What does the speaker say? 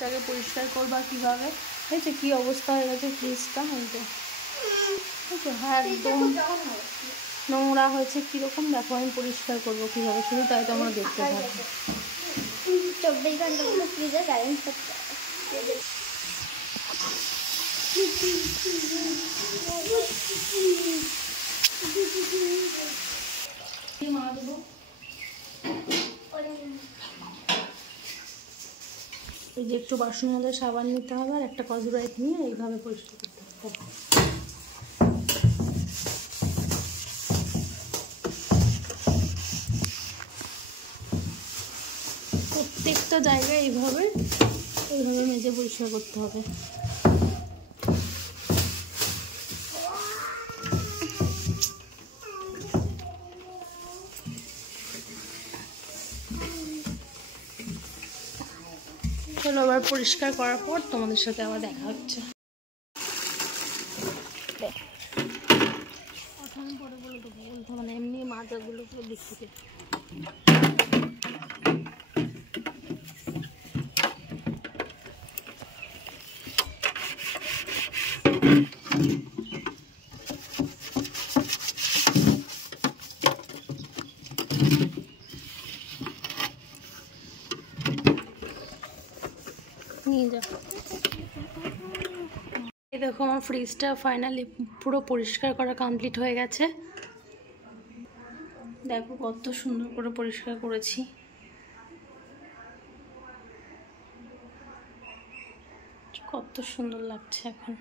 তাকে পরিষ্কার করবা কিভাবে? এই যে কি অবস্থা হয়ে গেছে ফ্রিজটা, এই যে একদম নোংরা হয়েছে কিরকম। দেখো আমি পরিষ্কার করবো কিভাবে, শুধু তাই তো আমরা দেখতে থাকবো। 24 ঘন্টা ফ্রিজে ব্যালেন্স করতে হবে। এই যে একটু বাসনের মধ্যে সাবান নিতে হবে আর একটা কসব্রাইট নিয়ে এইভাবে পরিষ্কার করতে হবে। প্রত্যেকটা জায়গায় এইভাবে মেজে পরিষ্কার করতে হবে। চলো আবার পরিষ্কার করার পর তোমাদের সাথে আবার দেখা হচ্ছে। প্রথমে পরে বলে দেবো, বলতে মানে এমনি মাজাগুলো পুরো দেখতে নিয়ে যাও। এই দেখো আমার ফ্রিজটা ফাইনালি পুরো পরিষ্কার করা কমপ্লিট হয়ে গেছে। দেখো কত সুন্দর করে পরিষ্কার করেছি। কত সুন্দর লাগছে এখন।